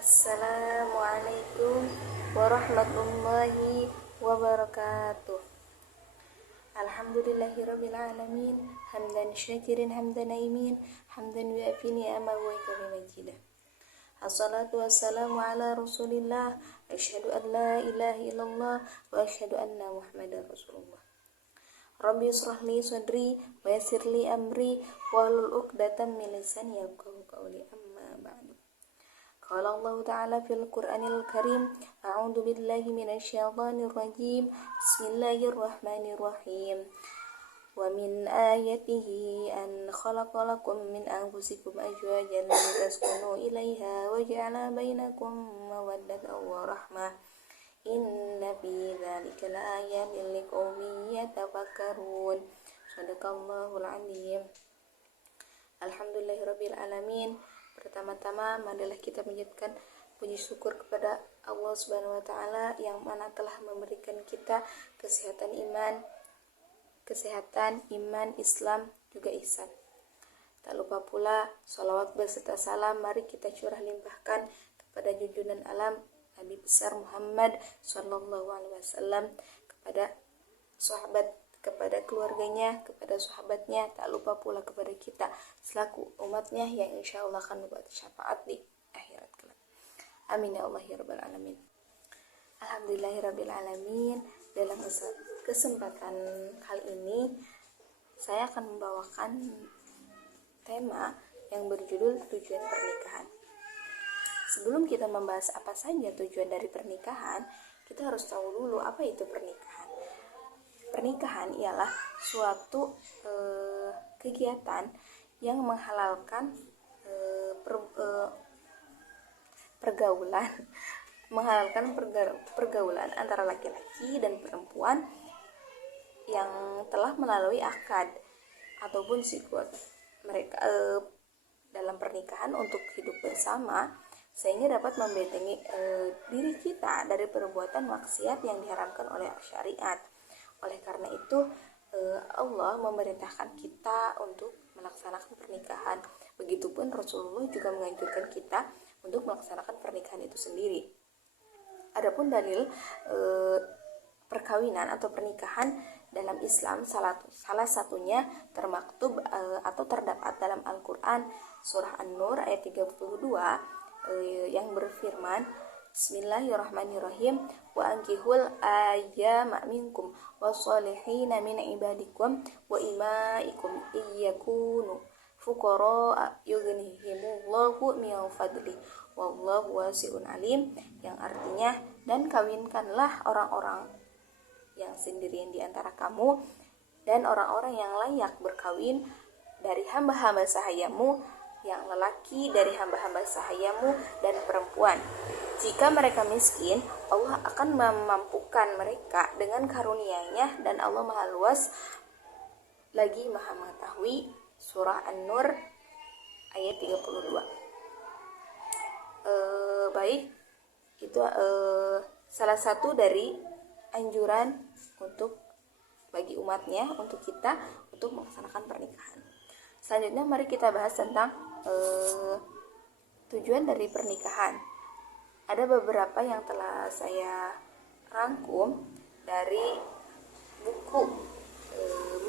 Assalamualaikum warahmatullahi wabarakatuh. Alhamdulillahirabbil alamin, hamdan syakirin hamdan naimin, hamdan yuafi ni'ama wa yakfi majidah. Assalatu wassalamu ala Rasulillah, asyhadu an la ilaha illallah wa asyhadu anna Muhammadar Rasulullah. Rabbi israh li sadri wa yassir li amri wahlul 'uqdatam min lisani yafqahu qawli. Amma ba'du. Qala Allah Ta'ala fil Qur'anil Karim, a'udzu billahi minasyaitonir rajim. Bismillahirrahmanirrahim. Wa min ayatihi an khalaqa lakum min anfusikum azwajan litaskunu ilaiha wa ja'ala bainakum mawaddatan wa rahmah. Inna fi dzalika laayatin liqaumin yatafakkarun. Shadaqallahul 'azim. Alhamdulillahirabbil alamin. Pertama-tama marilah kita menjadikan puji syukur kepada Allah Subhanahu wa taala yang mana telah memberikan kita kesehatan iman, Islam, juga ihsan. Tak lupa pula sholawat beserta salam mari kita curah limpahkan kepada junjungan alam Nabi besar Muhammad sallallahu alaihi wasallam, kepada sahabat, kepada keluarganya, kepada sahabatnya, tak lupa pula kepada kita selaku umatnya yang insya Allah akan membuat syafaat di akhirat kelak. Amin ya Allah ya rabbal alamin. Alhamdulillahirabbil alamin. Dalam kesempatan kali ini saya akan membawakan tema yang berjudul tujuan pernikahan. Sebelum kita membahas apa saja tujuan dari pernikahan, kita harus tahu dulu apa itu pernikahan. Pernikahan ialah suatu kegiatan yang menghalalkan pergaulan antara laki-laki dan perempuan yang telah melalui akad ataupun sikot mereka dalam pernikahan untuk hidup bersama, sehingga dapat membentengi diri kita dari perbuatan maksiat yang diharamkan oleh syariat. Oleh karena itu Allah memerintahkan kita untuk melaksanakan pernikahan. Begitupun Rasulullah juga menganjurkan kita untuk melaksanakan pernikahan itu sendiri. Adapun dalil perkawinan atau pernikahan dalam Islam, salah satunya termaktub atau terdapat dalam Al-Quran surah An-Nur ayat 32 yang berfirman, Bismillahirrahmanirrahim, wa ankihul ayyama minkum wassalihina min ibadikum wa imaikum iyyakunu fuqara yughnihimullahu min fadli wallahu wasi'un alim, yang artinya, dan kawinkanlah orang-orang yang sendirian di antara kamu dan orang-orang yang layak berkawin dari hamba-hamba sahayamu, yang lelaki dari hamba-hamba sahayamu dan perempuan. Jika mereka miskin, Allah akan memampukan mereka dengan karunia-Nya, dan Allah Maha Luas lagi Maha Mengetahui. Surah An-Nur ayat 32. Baik, itu salah satu dari anjuran untuk bagi umatnya, untuk kita, untuk melaksanakan pernikahan. Selanjutnya mari kita bahas tentang tujuan dari pernikahan. Ada beberapa yang telah saya rangkum dari buku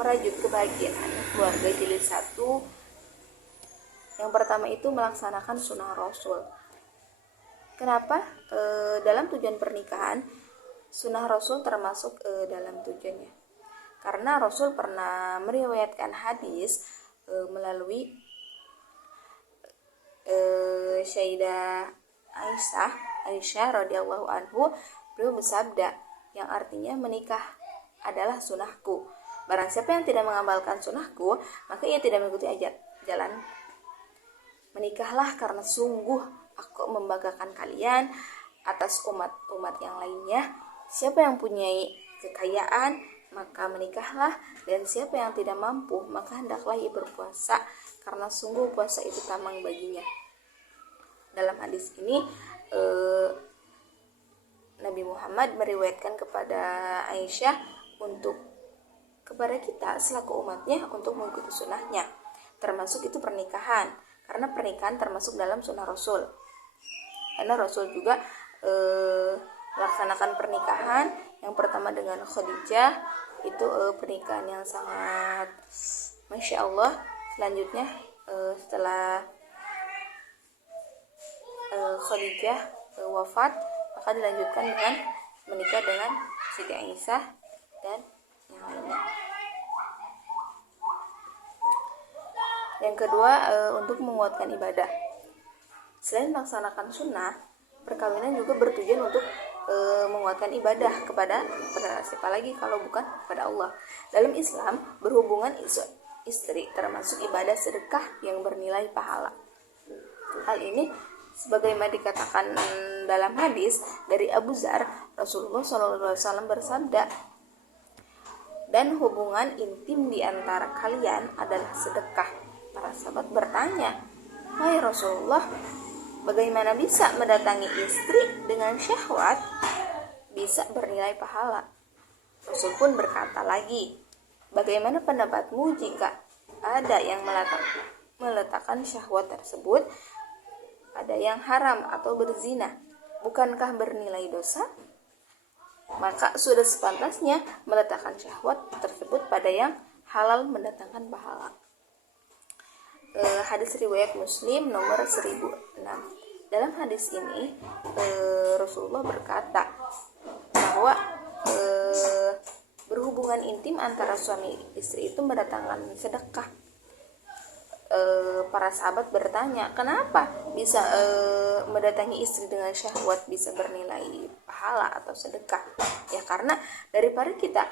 Merajut Kebahagiaan Keluarga Jilid 1. Yang pertama itu melaksanakan sunnah Rasul. Kenapa dalam tujuan pernikahan sunnah Rasul termasuk dalam tujuannya? Karena Rasul pernah meriwayatkan hadis melalui Sayyidah Aisyah radhiyallahu anhu, beliau bersabda, yang artinya menikah adalah sunnahku. Barang siapa yang tidak mengamalkan sunnahku, maka ia tidak mengikuti jalan. Menikahlah karena sungguh aku membanggakan kalian atas umat-umat yang lainnya. Siapa yang punya kekayaan, maka menikahlah, dan siapa yang tidak mampu, maka hendaklah ia berpuasa, karena sungguh puasa itu tamang baginya. Dalam hadis ini Nabi Muhammad meriwayatkan kepada Aisyah kepada kita selaku umatnya untuk mengikuti sunnahnya, termasuk itu pernikahan, karena pernikahan termasuk dalam sunnah Rasul. karena Rasul juga melaksanakan pernikahan yang pertama dengan Khadijah, itu pernikahan yang sangat Masya Allah. Selanjutnya setelah Khadijah wafat, maka dilanjutkan dengan menikah dengan Siti Aisyah dan yang lainnya. Yang kedua, untuk menguatkan ibadah. Selain melaksanakan sunnah, perkawinan juga bertujuan untuk menguatkan ibadah kepada siapa lagi kalau bukan kepada Allah. Dalam Islam, berhubungan istri termasuk ibadah sedekah yang bernilai pahala. Hal ini sebagaimana dikatakan dalam hadis dari Abu Dzar, Rasulullah SAW bersabda, dan hubungan intim di antara kalian adalah sedekah. Para sahabat bertanya, wahai Rasulullah, bagaimana bisa mendatangi istri dengan syahwat bisa bernilai pahala? Rasul pun berkata lagi, bagaimana pendapatmu jika ada yang meletakkan syahwat tersebut pada yang haram atau berzina, bukankah bernilai dosa? Maka sudah sepantasnya meletakkan syahwat tersebut pada yang halal mendatangkan pahala. Hadis riwayat Muslim nomor 1006. Dalam hadis ini Rasulullah berkata bahwa berhubungan intim antara suami istri itu mendatangkan sedekah. Para sahabat bertanya, kenapa bisa mendatangi istri dengan syahwat bisa bernilai pahala atau sedekah? Ya karena daripada kita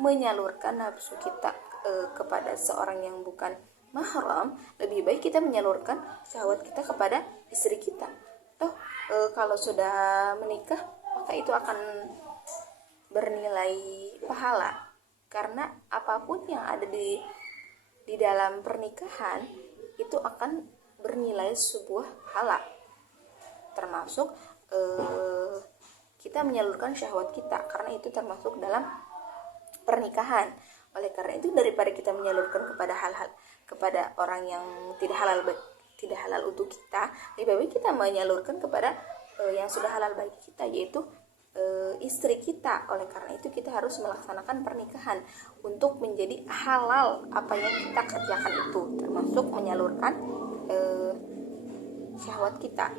menyalurkan nafsu kita kepada seorang yang bukan mahram, lebih baik kita menyalurkan syahwat kita kepada istri kita. Kalau sudah menikah, maka itu akan bernilai pahala, karena apapun yang ada di dalam pernikahan itu akan bernilai sebuah pahala, termasuk kita menyalurkan syahwat kita, karena itu termasuk dalam pernikahan. Oleh karena itu, daripada kita menyalurkan kepada orang yang tidak halal untuk kita, lebih baik kita menyalurkan kepada yang sudah halal bagi kita, yaitu istri kita. Oleh karena itu kita harus melaksanakan pernikahan untuk menjadi halal apa yang kita kerjakan itu, termasuk menyalurkan syahwat kita.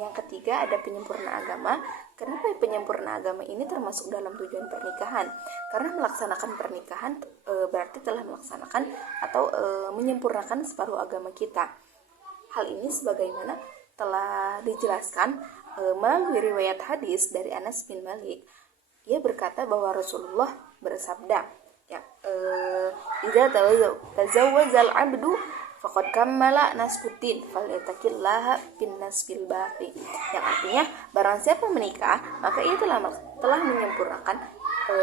Yang ketiga ada penyempurna agama. Kenapa penyempurna agama ini termasuk dalam tujuan pernikahan? Karena melaksanakan pernikahan berarti telah melaksanakan atau menyempurnakan separuh agama kita. Hal ini sebagaimana telah dijelaskan melalui riwayat hadis dari Anas bin Malik. Ia berkata bahwa Rasulullah bersabda, "Idza tazawwazal 'abdu faqad kammala naskutin falyattaqillaha bin nasbil baqi." Yang artinya, barang siapa menikah, maka ia telah menyempurnakan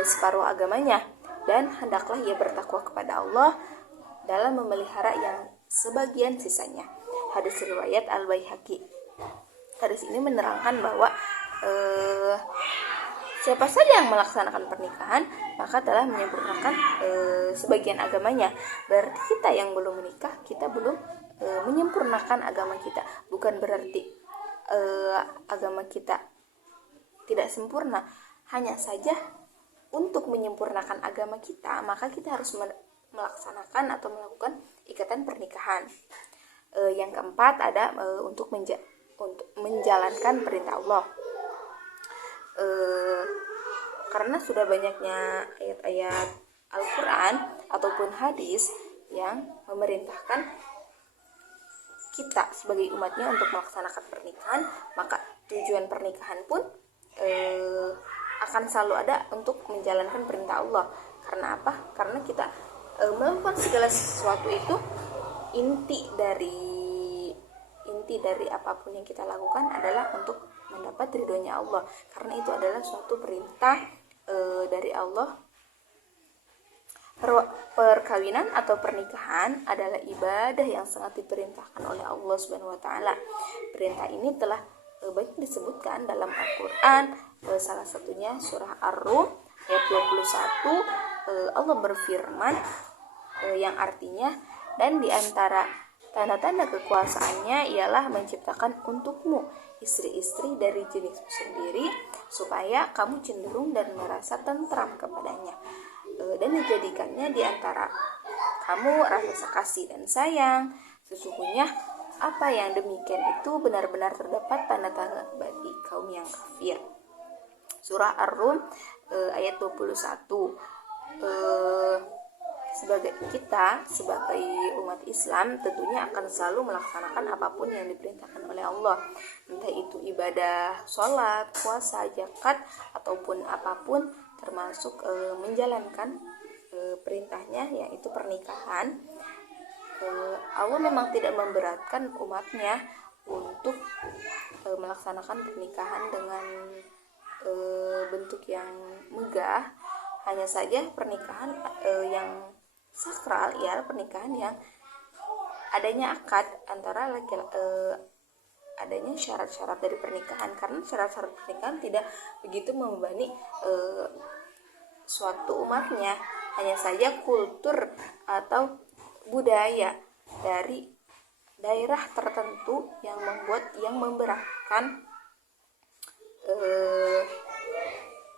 separuh agamanya, dan hendaklah ia bertakwa kepada Allah dalam memelihara yang sebagian sisanya. Hadis riwayat Al-Baihaqi. Hadis ini menerangkan bahwa siapa saja yang melaksanakan pernikahan maka telah menyempurnakan sebagian agamanya. Berarti kita yang belum menikah, kita belum menyempurnakan agama kita. Bukan berarti agama kita tidak sempurna, hanya saja untuk menyempurnakan agama kita maka kita harus melaksanakan atau melakukan ikatan pernikahan. Yang keempat ada untuk menjalankan perintah Allah. Karena sudah banyaknya ayat-ayat Al-Quran ataupun hadis yang memerintahkan kita sebagai umatnya untuk melaksanakan pernikahan, maka tujuan pernikahan pun akan selalu ada untuk menjalankan perintah Allah. Karena apa? Karena kita melakukan segala sesuatu itu inti dari apapun yang kita lakukan adalah untuk mendapat ridhonya Allah, karena itu adalah suatu perintah dari Allah. Perkawinan atau pernikahan adalah ibadah yang sangat diperintahkan oleh Allah Subhanahu wa taala. Perintah ini telah banyak disebutkan dalam Al-Qur'an, salah satunya surah Ar-Rum ayat 21. Allah berfirman yang artinya, dan di antara Tanda-tanda kekuasaannya ialah menciptakan untukmu istri-istri dari jenismu sendiri supaya kamu cenderung dan merasa tentram kepadanya, dan dijadikannya di antara kamu rasa kasih dan sayang. Sesungguhnya apa yang demikian itu benar-benar terdapat tanda-tanda bagi kaum yang kafir. Surah Ar-Rum ayat 21. Sebagai umat Islam tentunya akan selalu melaksanakan apapun yang diperintahkan oleh Allah, entah itu ibadah, sholat, puasa, zakat, ataupun apapun, termasuk menjalankan perintahnya yaitu pernikahan. Allah memang tidak memberatkan umatnya untuk melaksanakan pernikahan dengan bentuk yang megah. Hanya saja pernikahan yang sakral ialah pernikahan yang adanya akad antara adanya syarat-syarat dari pernikahan, karena syarat-syarat pernikahan tidak begitu membebani suatu umatnya. Hanya saja kultur atau budaya dari daerah tertentu yang memberatkan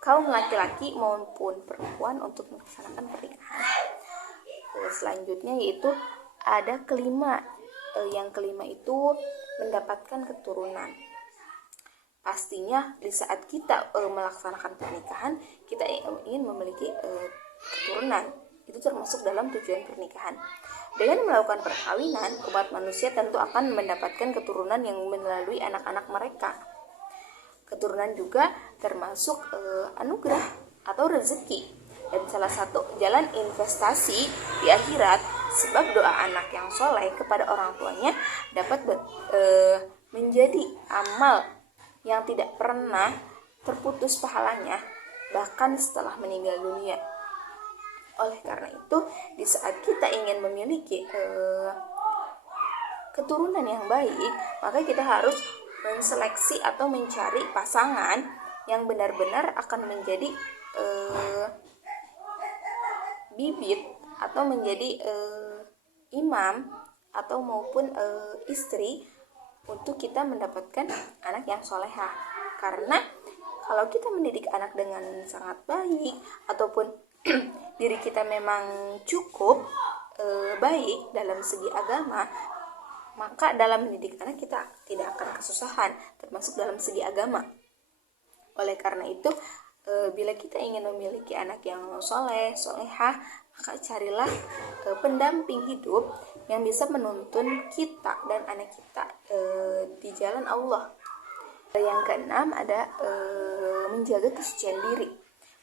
kaum laki-laki maupun perempuan untuk melaksanakan pernikahan. Selanjutnya yaitu ada kelima. Yang kelima itu mendapatkan keturunan. Pastinya di saat kita melaksanakan pernikahan, kita ingin memiliki keturunan. Itu termasuk dalam tujuan pernikahan. Dengan melakukan perkawinan, umat manusia tentu akan mendapatkan keturunan yang melalui anak-anak mereka. Keturunan juga termasuk anugerah atau rezeki, dan salah satu jalan investasi di akhirat, sebab doa anak yang soleh kepada orang tuanya dapat menjadi amal yang tidak pernah terputus pahalanya bahkan setelah meninggal dunia. Oleh karena itu, di saat kita ingin memiliki keturunan yang baik, maka kita harus menseleksi atau mencari pasangan yang benar-benar akan menjadi bibit atau menjadi imam atau maupun istri untuk kita mendapatkan anak yang solehah. Karena kalau kita mendidik anak dengan sangat baik ataupun diri kita memang cukup baik dalam segi agama, maka dalam mendidik anak kita tidak akan kesusahan, termasuk dalam segi agama. Oleh karena itu, bila kita ingin memiliki anak yang soleh, solehah, maka carilah pendamping hidup yang bisa menuntun kita dan anak kita di jalan Allah. Yang keenam ada menjaga kesucian diri.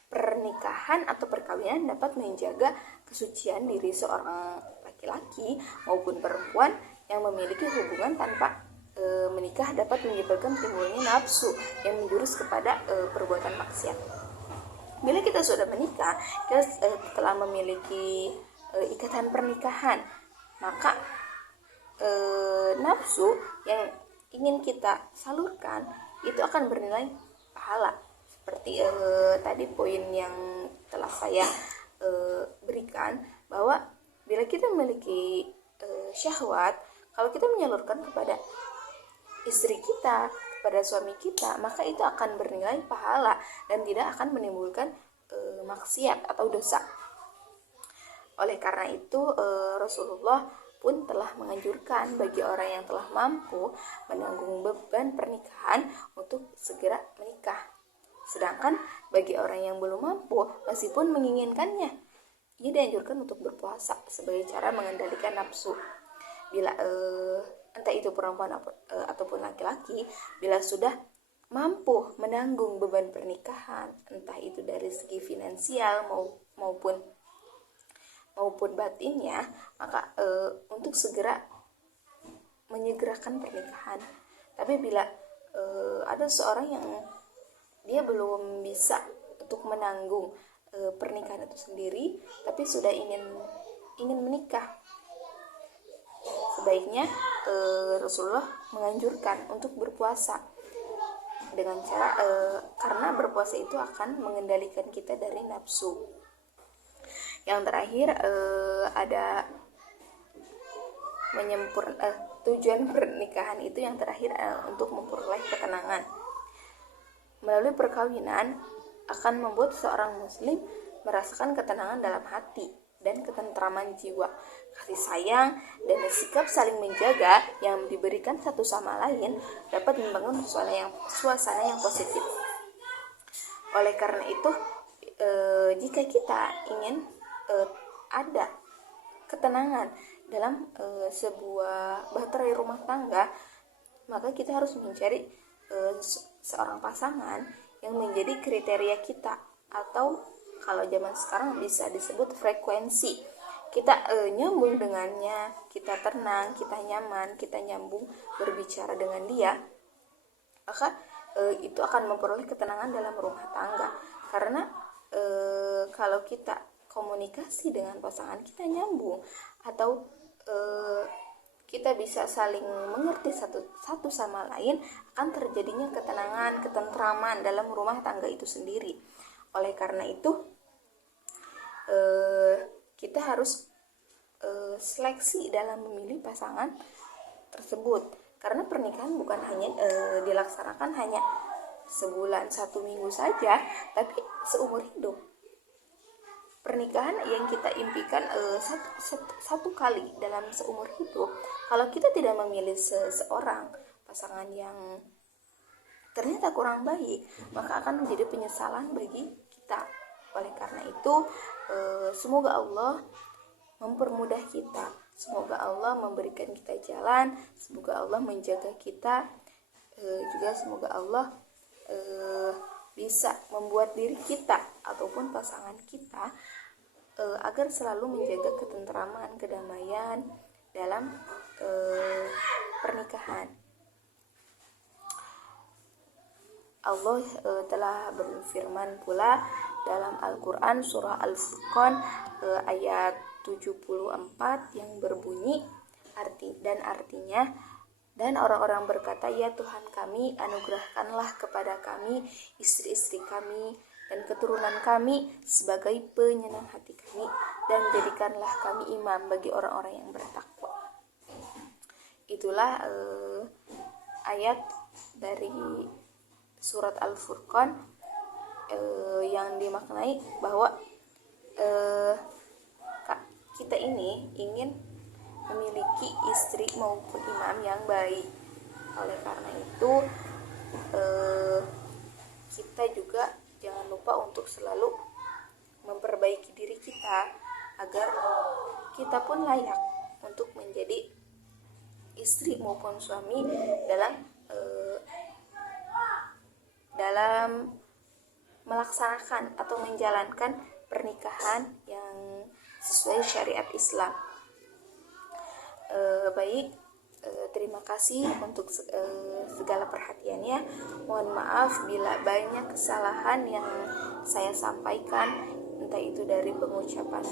Pernikahan atau perkawinan dapat menjaga kesucian diri seorang laki-laki maupun perempuan yang memiliki hubungan tanpa menikah dapat menyebabkan timbulnya nafsu yang menjurus kepada perbuatan maksiat. Bila kita sudah menikah, kita telah memiliki ikatan pernikahan, maka nafsu yang ingin kita salurkan itu akan bernilai pahala. Seperti tadi poin yang telah saya berikan, bahwa bila kita memiliki syahwat, kalau kita menyalurkan kepada istri kita, kepada suami kita, maka itu akan bernilai pahala dan tidak akan menimbulkan maksiat atau dosa. Oleh karena itu, Rasulullah pun telah menganjurkan bagi orang yang telah mampu menanggung beban pernikahan untuk segera menikah. Sedangkan bagi orang yang belum mampu, meskipun menginginkannya, ia dianjurkan untuk berpuasa sebagai cara mengendalikan nafsu. Bila entah itu perempuan ataupun laki-laki, bila sudah mampu menanggung beban pernikahan, entah itu dari segi finansial maupun batinnya, maka untuk segera menyegerakan pernikahan. Tapi bila ada seorang yang dia belum bisa untuk menanggung pernikahan itu sendiri, tapi sudah ingin menikah, sebaiknya Rasulullah menganjurkan untuk berpuasa dengan cara karena berpuasa itu akan mengendalikan kita dari nafsu. Yang terakhir ada tujuan pernikahan itu yang terakhir untuk memperoleh ketenangan. Melalui perkawinan akan membuat seorang muslim merasakan ketenangan dalam hati dan ketentraman jiwa. Kasih sayang dan sikap saling menjaga yang diberikan satu sama lain dapat membangun suasana yang positif. Oleh karena itu, jika kita ingin ada ketenangan dalam sebuah bahtera rumah tangga, maka kita harus mencari seorang pasangan yang menjadi kriteria kita, atau kalau zaman sekarang bisa disebut frekuensi. Kita nyambung dengannya, kita tenang, kita nyaman, kita nyambung berbicara dengan dia, maka itu akan memperoleh ketenangan dalam rumah tangga. Karena kalau kita komunikasi dengan pasangan kita nyambung, atau kita bisa saling mengerti satu sama lain, akan terjadinya ketenangan, ketentraman dalam rumah tangga itu sendiri. Oleh karena itu, kita harus seleksi dalam memilih pasangan tersebut. Karena pernikahan bukan hanya dilaksanakan hanya sebulan, 1 minggu saja, tapi seumur hidup. Pernikahan yang kita impikan satu kali dalam seumur hidup, kalau kita tidak memilih seseorang pasangan yang ternyata kurang baik, maka akan menjadi penyesalan bagi kita. Oleh karena itu, semoga Allah mempermudah kita, semoga Allah memberikan kita jalan, semoga Allah menjaga kita, juga semoga Allah bisa membuat diri kita ataupun pasangan kita agar selalu menjaga ketentraman, kedamaian dalam pernikahan. Allah telah berfirman pula dalam Al-Quran surah Al-Furqan ayat 74 yang berbunyi artinya, dan orang-orang berkata, ya Tuhan kami, anugerahkanlah kepada kami istri-istri kami dan keturunan kami sebagai penyenang hati kami, dan jadikanlah kami imam bagi orang-orang yang bertakwa. Itulah ayat dari surat Al-Furqan yang dimaknai bahwa kita ini ingin memiliki istri maupun imam yang baik. Oleh karena itu, kita juga jangan lupa untuk selalu memperbaiki diri kita agar kita pun layak untuk menjadi istri maupun suami dalam melaksanakan atau menjalankan pernikahan yang sesuai syariat Islam. Terima kasih untuk segala perhatiannya. Mohon maaf bila banyak kesalahan yang saya sampaikan, entah itu dari pengucapan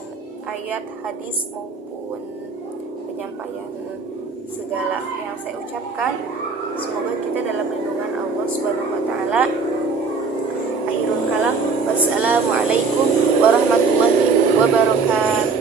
ayat, hadis maupun penyampaian segala yang saya ucapkan. Semoga kita dalam lindungan Allah Subhanahu wa taala. Akhirul kalam, wassalamualaikum warahmatullahi wabarakatuh.